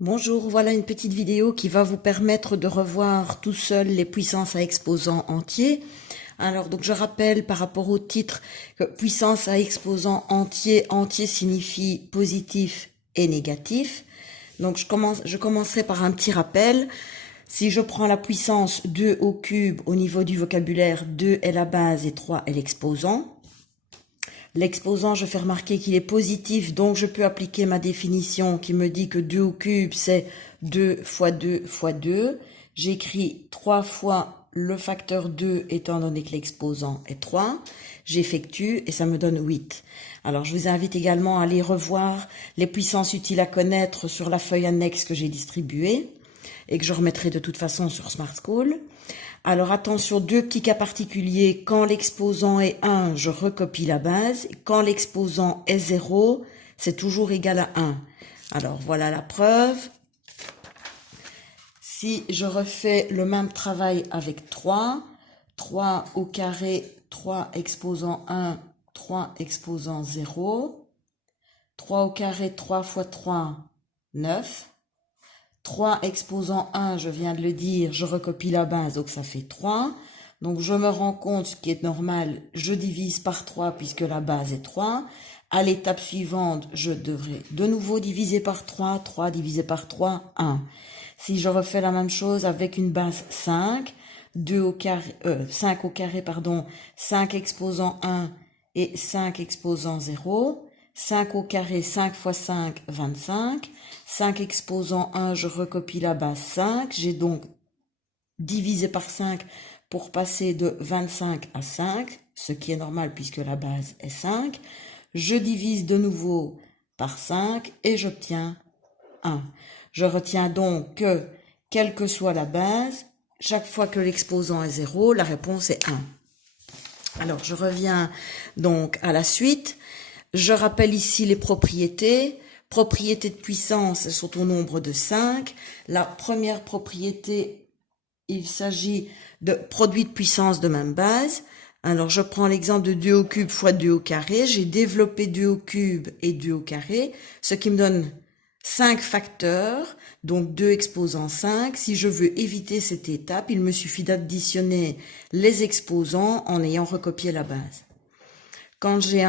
Bonjour, voilà une petite vidéo qui va vous permettre de revoir tout seul les puissances à exposant entier. Alors, donc je rappelle par rapport au titre que puissance à exposant entier, entier signifie positif et négatif. Donc je commencerai par un petit rappel. Si je prends la puissance 2 au cube au niveau du vocabulaire, 2 est la base et 3 est l'exposant. L'exposant, je fais remarquer qu'il est positif, donc je peux appliquer ma définition qui me dit que 2 au cube, c'est 2 fois 2 fois 2. J'écris 3 fois le facteur 2 étant donné que l'exposant est 3. J'effectue et ça me donne 8. Alors, je vous invite également à aller revoir les puissances utiles à connaître sur la feuille annexe que j'ai distribuée et que je remettrai de toute façon sur Smart School. Alors attention, deux petits cas particuliers. Quand l'exposant est 1, je recopie la base. Quand l'exposant est 0, c'est toujours égal à 1. Alors voilà la preuve. Si je refais le même travail avec 3, 3 au carré, 3 exposant 1, 3 exposant 0. 3 au carré, 3 fois 3, 9. 3 exposant 1, je viens de le dire, je recopie la base, donc ça fait 3. Donc je me rends compte, ce qui est normal, je divise par 3 puisque la base est 3. À l'étape suivante, je devrais de nouveau diviser par 3. 3 divisé par 3, 1. Si je refais la même chose avec une base 5, 5 au carré, 5 exposant 1 et 5 exposant 0. 5 au carré, 5 fois 5, 25. 5 exposant 1, je recopie la base 5. J'ai donc divisé par 5 pour passer de 25 à 5, ce qui est normal puisque la base est 5. Je divise de nouveau par 5 et j'obtiens 1. Je retiens donc que, quelle que soit la base, chaque fois que l'exposant est 0, la réponse est 1. Alors, je reviens donc à la suite. Je rappelle ici les propriétés. Propriétés de puissance, elles sont au nombre de 5. La première propriété, il s'agit de produit de puissance de même base. Alors, je prends l'exemple de 2 au cube fois 2 au carré. J'ai développé 2 au cube et 2 au carré, ce qui me donne 5 facteurs, donc 2 exposant 5. Si je veux éviter cette étape, il me suffit d'additionner les exposants en ayant recopié la base. Quand j'ai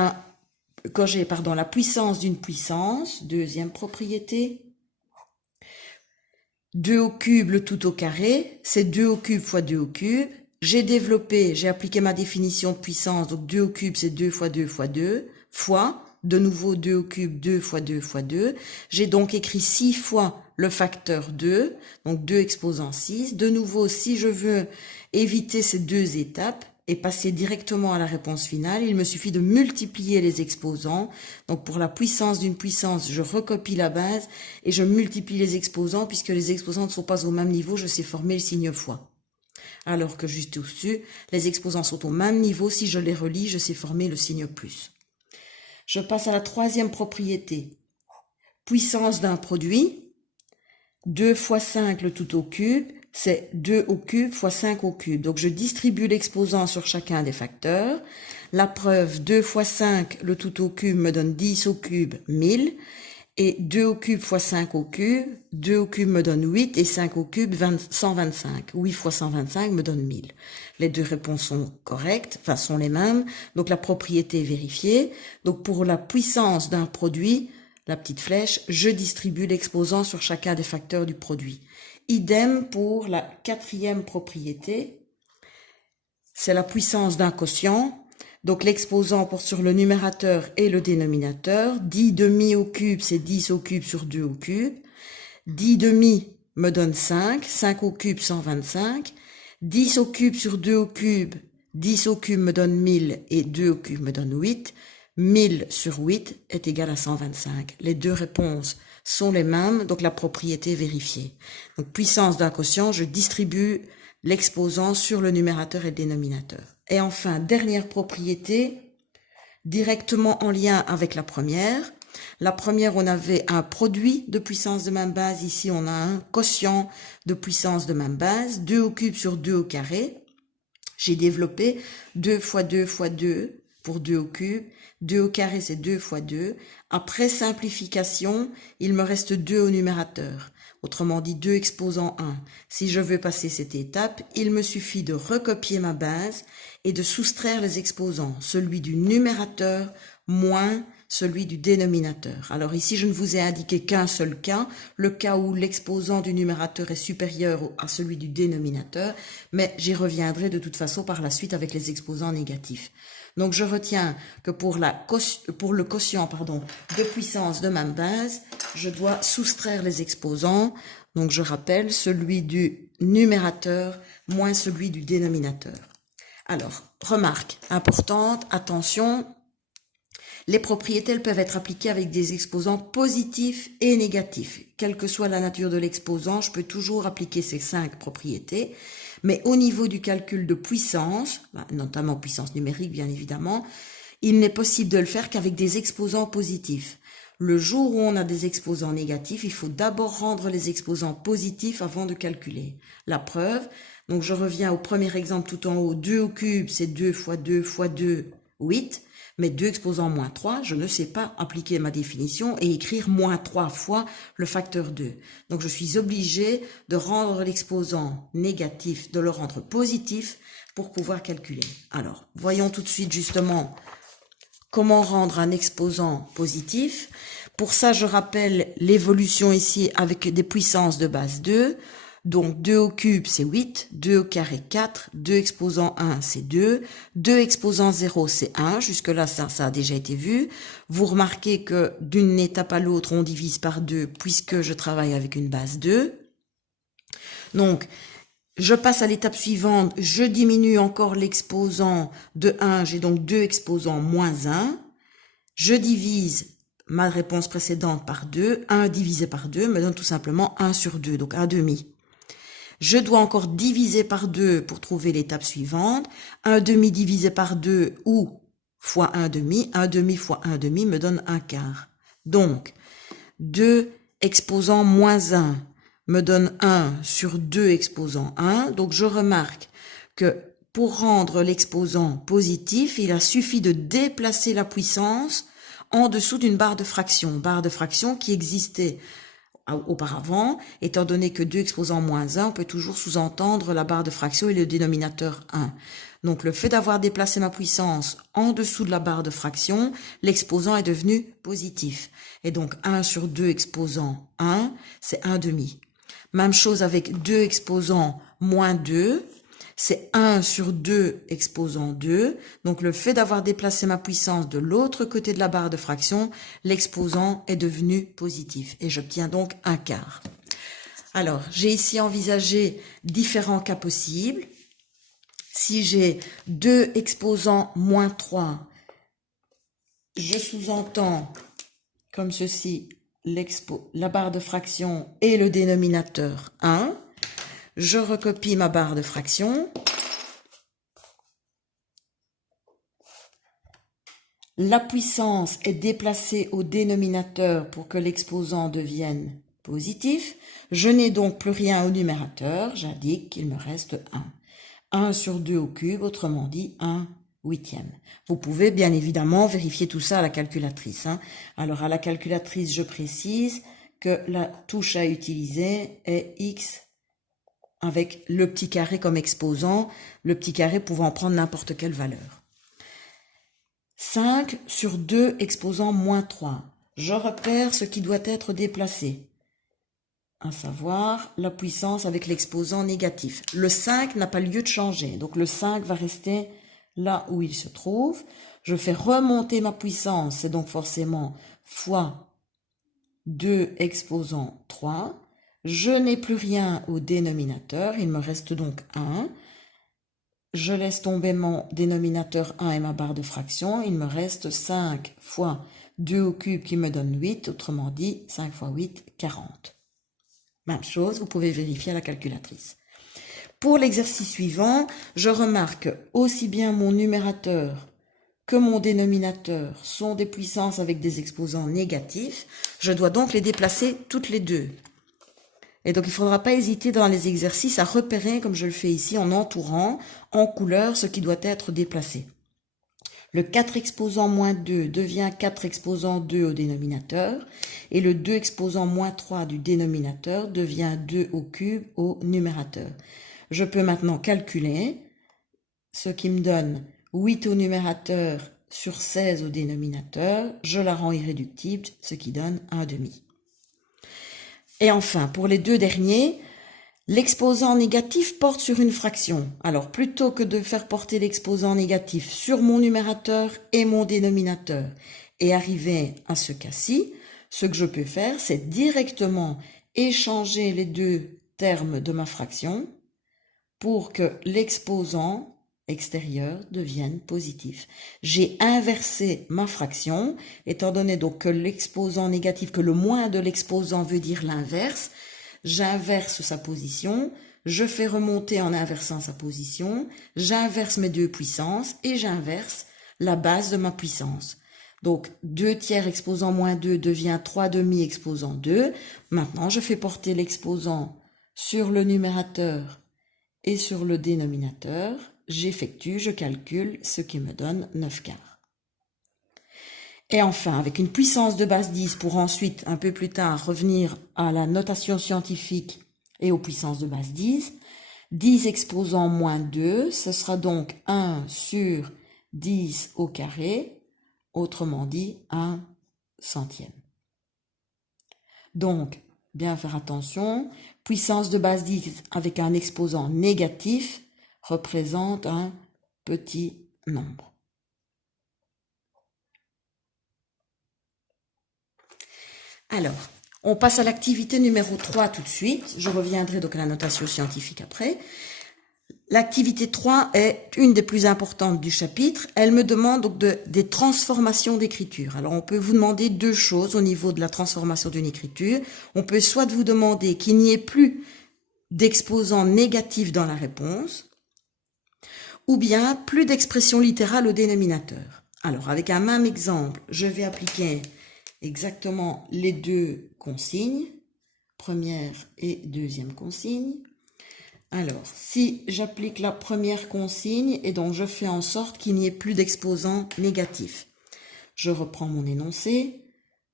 la puissance d'une puissance, deuxième propriété, 2 au cube, le tout au carré, c'est 2 au cube fois 2 au cube. J'ai appliqué ma définition de puissance, donc 2 au cube, c'est 2 fois 2 fois 2, fois, de nouveau 2 au cube, 2 fois 2 fois 2. J'ai donc écrit 6 fois le facteur 2, donc 2 exposant 6. De nouveau, si je veux éviter ces deux étapes, et passer directement à la réponse finale, il me suffit de multiplier les exposants. Donc pour la puissance d'une puissance, je recopie la base et je multiplie les exposants puisque les exposants ne sont pas au même niveau, je sais former le signe fois. Alors que juste au-dessus, les exposants sont au même niveau, si je les relie, je sais former le signe plus. Je passe à la troisième propriété. Puissance d'un produit, 2 fois 5 le tout au cube, c'est 2 au cube fois 5 au cube. Donc, je distribue l'exposant sur chacun des facteurs. La preuve, 2 fois 5, le tout au cube me donne 10 au cube, 1000. Et 2 au cube fois 5 au cube, 2 au cube me donne 8 et 5 au cube, 125. 8 fois 125 me donne 1000. Les deux réponses sont correctes, enfin sont les mêmes. Donc, la propriété est vérifiée. Donc, pour la puissance d'un produit, la petite flèche, je distribue l'exposant sur chacun des facteurs du produit. Idem pour la quatrième propriété, c'est la puissance d'un quotient. Donc l'exposant porte sur le numérateur et le dénominateur. 10 demi au cube, c'est 10 au cube sur 2 au cube. 10 demi me donne 5, 5 au cube 125. 10 au cube sur 2 au cube, 10 au cube me donne 1000 et 2 au cube me donne 8. 1000 sur 8 est égal à 125. Les deux réponses sont les mêmes, donc la propriété est vérifiée. Donc puissance d'un quotient, je distribue l'exposant sur le numérateur et le dénominateur. Et enfin, dernière propriété, directement en lien avec la première. La première, on avait un produit de puissance de même base. Ici, on a un quotient de puissance de même base. 2 au cube sur 2 au carré. J'ai développé 2 fois 2 fois 2 pour 2 au cube. 2 au carré, c'est 2 fois 2. Après simplification, il me reste 2 au numérateur. Autrement dit, 2 exposant 1. Si je veux passer cette étape, il me suffit de recopier ma base et de soustraire les exposants, celui du numérateur moins celui du dénominateur. Alors ici, je ne vous ai indiqué qu'un seul cas, le cas où l'exposant du numérateur est supérieur à celui du dénominateur, mais j'y reviendrai de toute façon par la suite avec les exposants négatifs. Donc je retiens que pour le quotient de puissance de ma base, je dois soustraire les exposants. Donc je rappelle celui du numérateur moins celui du dénominateur. Alors, remarque importante, attention, les propriétés elles peuvent être appliquées avec des exposants positifs et négatifs. Quelle que soit la nature de l'exposant, je peux toujours appliquer ces 5 propriétés. Mais au niveau du calcul de puissance, notamment puissance numérique bien évidemment, il n'est possible de le faire qu'avec des exposants positifs. Le jour où on a des exposants négatifs, il faut d'abord rendre les exposants positifs avant de calculer. La preuve, donc je reviens au premier exemple tout en haut, 2 au cube, c'est 2 fois 2 fois 2, 8. Mais 2 exposant moins 3, je ne sais pas appliquer ma définition et écrire moins 3 fois le facteur 2. Donc je suis obligée de rendre l'exposant négatif, de le rendre positif pour pouvoir calculer. Alors, voyons tout de suite justement comment rendre un exposant positif. Pour ça, je rappelle l'évolution ici avec des puissances de base 2. Donc 2 au cube, c'est 8, 2 au carré, 4, 2 exposant 1, c'est 2, 2 exposant 0, c'est 1, jusque-là, ça a déjà été vu. Vous remarquez que d'une étape à l'autre, on divise par 2, puisque je travaille avec une base 2. Donc, je passe à l'étape suivante, je diminue encore l'exposant de 1, j'ai donc 2 exposants moins 1. Je divise ma réponse précédente par 2, 1 divisé par 2 me donne tout simplement 1 sur 2, donc 1 demi. Je dois encore diviser par 2 pour trouver l'étape suivante. 1 demi divisé par 2 ou fois 1 demi fois 1 demi me donne 1 quart. Donc, 2 exposant moins 1 me donne 1 sur 2 exposant 1. Donc, je remarque que pour rendre l'exposant positif, il a suffi de déplacer la puissance en dessous d'une barre de fraction qui existait auparavant, étant donné que 2 exposant moins 1, on peut toujours sous-entendre la barre de fraction et le dénominateur 1. Donc le fait d'avoir déplacé ma puissance en dessous de la barre de fraction, l'exposant est devenu positif. Et donc 1 sur 2 exposant 1, c'est 1 demi. Même chose avec 2 exposant moins 2, c'est 1 sur 2 exposant 2. Donc le fait d'avoir déplacé ma puissance de l'autre côté de la barre de fraction, l'exposant est devenu positif et j'obtiens donc 1 quart. Alors, j'ai ici envisagé différents cas possibles. Si j'ai 2 exposant moins 3, je sous-entends comme ceci la barre de fraction et le dénominateur 1. Je recopie ma barre de fraction. La puissance est déplacée au dénominateur pour que l'exposant devienne positif. Je n'ai donc plus rien au numérateur. J'indique qu'il me reste 1. 1 sur 2 au cube, autrement dit 1 huitième. Vous pouvez bien évidemment vérifier tout ça à la calculatrice. Alors à la calculatrice, je précise que la touche à utiliser est X avec le petit carré comme exposant, le petit carré pouvant prendre n'importe quelle valeur. 5 sur 2 exposant moins 3. Je repère ce qui doit être déplacé, à savoir la puissance avec l'exposant négatif. Le 5 n'a pas lieu de changer, donc le 5 va rester là où il se trouve. Je fais remonter ma puissance, c'est donc forcément fois 2 exposant 3. Je n'ai plus rien au dénominateur, il me reste donc 1. Je laisse tomber mon dénominateur 1 et ma barre de fraction, il me reste 5 fois 2 au cube qui me donne 8, autrement dit 5 fois 8, 40. Même chose, vous pouvez vérifier à la calculatrice. Pour l'exercice suivant, je remarque aussi bien mon numérateur que mon dénominateur sont des puissances avec des exposants négatifs. Je dois donc les déplacer toutes les deux. Et donc, il ne faudra pas hésiter dans les exercices à repérer, comme je le fais ici, en entourant en couleur ce qui doit être déplacé. Le 4 exposant moins 2 devient 4 exposant 2 au dénominateur et le 2 exposant moins 3 du dénominateur devient 2 au cube au numérateur. Je peux maintenant calculer ce qui me donne 8 au numérateur sur 16 au dénominateur. Je la rends irréductible, ce qui donne 1/2. Et enfin, pour les deux derniers, l'exposant négatif porte sur une fraction. Alors, plutôt que de faire porter l'exposant négatif sur mon numérateur et mon dénominateur et arriver à ce cas-ci, ce que je peux faire, c'est directement échanger les deux termes de ma fraction pour que l'exposant extérieur devienne positif. J'ai inversé ma fraction, étant donné donc que l'exposant négatif, que le moins de l'exposant veut dire l'inverse, j'inverse sa position, je fais remonter en inversant sa position, j'inverse mes deux puissances et j'inverse la base de ma puissance. Donc 2 tiers exposant moins 2 devient 3/2 exposant 2. Maintenant, je fais porter l'exposant sur le numérateur et sur le dénominateur. J'effectue, je calcule, ce qui me donne 9/4. Et enfin, avec une puissance de base 10 pour ensuite, un peu plus tard, revenir à la notation scientifique et aux puissances de base 10. 10 exposant moins 2, ce sera donc 1 sur 10 au carré, autrement dit 1 centième. Donc, bien faire attention, puissance de base 10 avec un exposant négatif représente un petit nombre. Alors, on passe à l'activité numéro 3 tout de suite. Je reviendrai donc à la notation scientifique après. L'activité 3 est une des plus importantes du chapitre. Elle me demande donc des transformations d'écriture. Alors, on peut vous demander deux choses au niveau de la transformation d'une écriture. On peut soit vous demander qu'il n'y ait plus d'exposants négatifs dans la réponse, ou bien plus d'expression littérale au dénominateur. Alors, avec un même exemple, je vais appliquer exactement les deux consignes, première et deuxième consigne. Alors, si j'applique la première consigne et donc je fais en sorte qu'il n'y ait plus d'exposants négatifs, je reprends mon énoncé.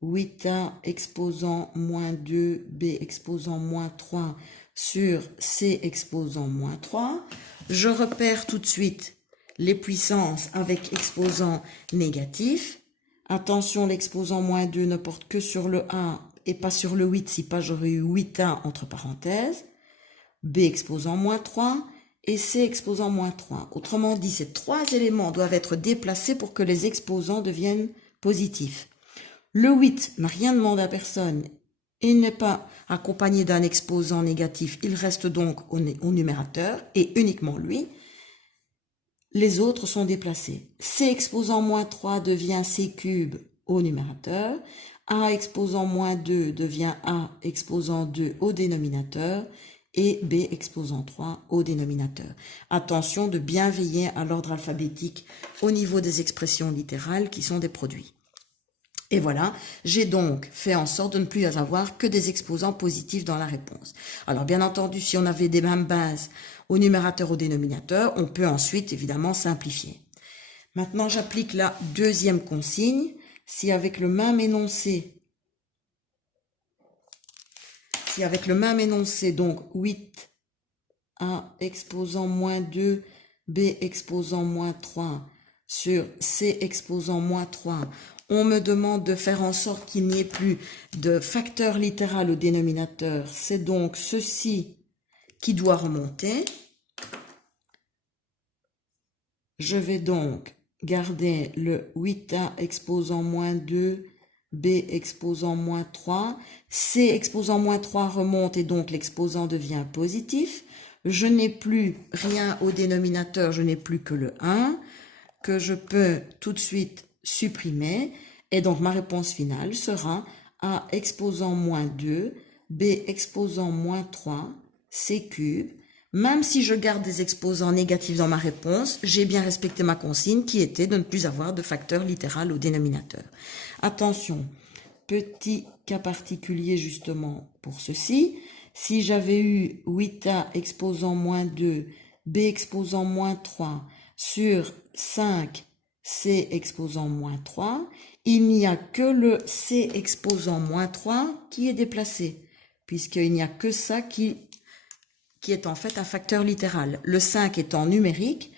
8a exposant moins 2, b exposant moins 3 sur c exposant moins 3. Je repère tout de suite les puissances avec exposant négatif. Attention, l'exposant moins 2 ne porte que sur le 1 et pas sur le 8, si pas j'aurais eu 8a entre parenthèses. B exposant moins 3 et C exposant moins 3. Autrement dit, ces trois éléments doivent être déplacés pour que les exposants deviennent positifs. Le 8 n'a rien demandé à personne. Il n'est pas accompagné d'un exposant négatif. Il reste donc au numérateur et uniquement lui. Les autres sont déplacés. C exposant moins 3 devient C cube au numérateur. A exposant moins 2 devient A exposant 2 au dénominateur. Et B exposant 3 au dénominateur. Attention de bien veiller à l'ordre alphabétique au niveau des expressions littérales qui sont des produits. Et voilà, j'ai donc fait en sorte de ne plus avoir que des exposants positifs dans la réponse. Alors bien entendu, si on avait des mêmes bases au numérateur, au dénominateur, on peut ensuite évidemment simplifier. Maintenant, j'applique la deuxième consigne. Si avec le même énoncé, donc 8a exposant moins 2, b exposant moins 3 sur c exposant moins 3, on me demande de faire en sorte qu'il n'y ait plus de facteur littéral au dénominateur. C'est donc ceci qui doit remonter. Je vais donc garder le 8a exposant moins 2, b exposant moins 3, c exposant moins 3 remonte et donc l'exposant devient positif. Je n'ai plus rien au dénominateur, je n'ai plus que le 1, que je peux tout de suite supprimer. Et donc ma réponse finale sera A exposant moins 2, b exposant moins 3, c cube. Même si je garde des exposants négatifs dans ma réponse, j'ai bien respecté ma consigne qui était de ne plus avoir de facteur littéral au dénominateur. Attention, petit cas particulier justement pour ceci. Si j'avais eu 8a exposant moins 2, b exposant moins 3 sur 5, C exposant moins 3. Il n'y a que le C exposant moins 3 qui est déplacé, puisqu'il n'y a que ça qui est en fait un facteur littéral. Le 5 étant numérique,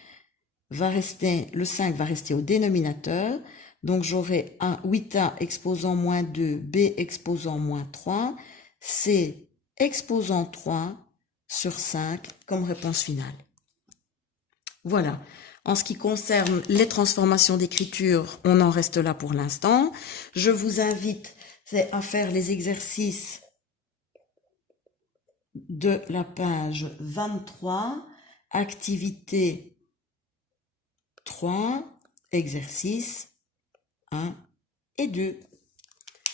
le 5 va rester au dénominateur. Donc j'aurai un 8A exposant moins 2, B exposant moins 3, C exposant 3 sur 5 comme réponse finale. Voilà. En ce qui concerne les transformations d'écriture, on en reste là pour l'instant. Je vous invite à faire les exercices de la page 23, activité 3, exercice 1 et 2.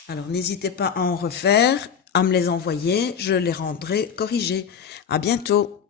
Alors, n'hésitez pas à en refaire, à me les envoyer, je les rendrai corrigés. À bientôt.